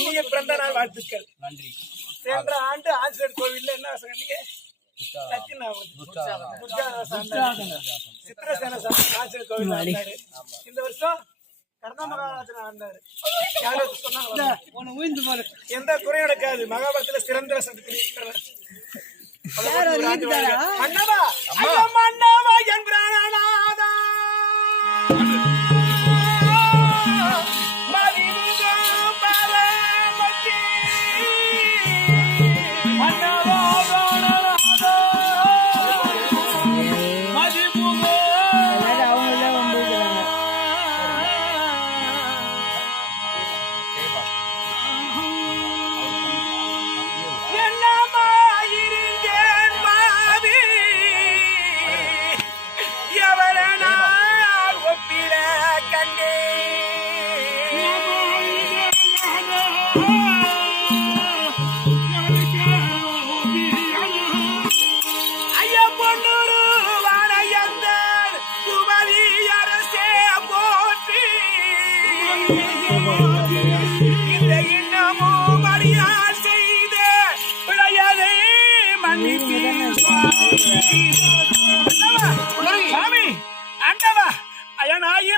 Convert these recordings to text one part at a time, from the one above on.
இனிய பிறந்த நாள் வாழ்த்துக்கள். நன்றி. சென்ற ஆண்டு ஆஞ்சநேயர் கோவில்ல என்ன சொன்னீங்க? சித்திரசேன ஆஞ்சநேயர் கோவில் ஆண்டாரு. இந்த வருஷம் கர்ணமகாராஜன் ஆண்டாரு. எந்த குறையும் நடக்காது. மகாபாரதத்துல சிறந்த மன்னவா மன்னவா என் பிராணநாதா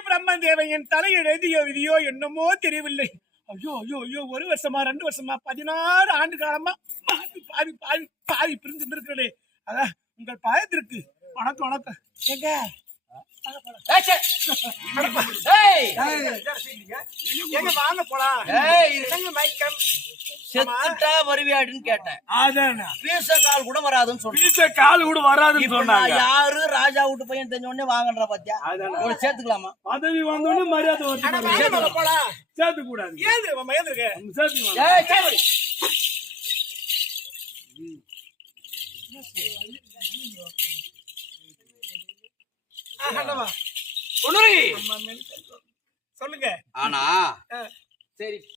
பிரம்மதேவையின் தலையில் எழுதிய விதியோ என்னமோ தெரியவில்லை. ஐயோ ஐயோ ஐயோ, 1 வருஷமா 2 வருஷமா 16 ஆண்டு காலமா பாவி பாவி பாவி பிரிந்து இருக்கிறதே. அதான் உங்கள் பாயத்திற்கு வணக்கம் வணக்கம். எங்க வாங்க போலாம். செத்துட்டா வருவியாடுன்னு கேட்டேன். அதான பீச கால் கூட வராதுன்னு சொன்னேன். பீச கால் கூட வராதுன்னு சொன்னாங்க. யாரு ராஜா வீட்டு பையன் தெரிஞ்ச உடனே வாங்கன்ற பாத்தியா? இவ்வளவு சேர்த்துக்கலாமா? பதவி வந்த உடனே மரியாதை போலாம். சேர்த்து கூடாது. ஏது மயந்திருக்க சேர்த்து சொல்லுங்க. ஆனா சரி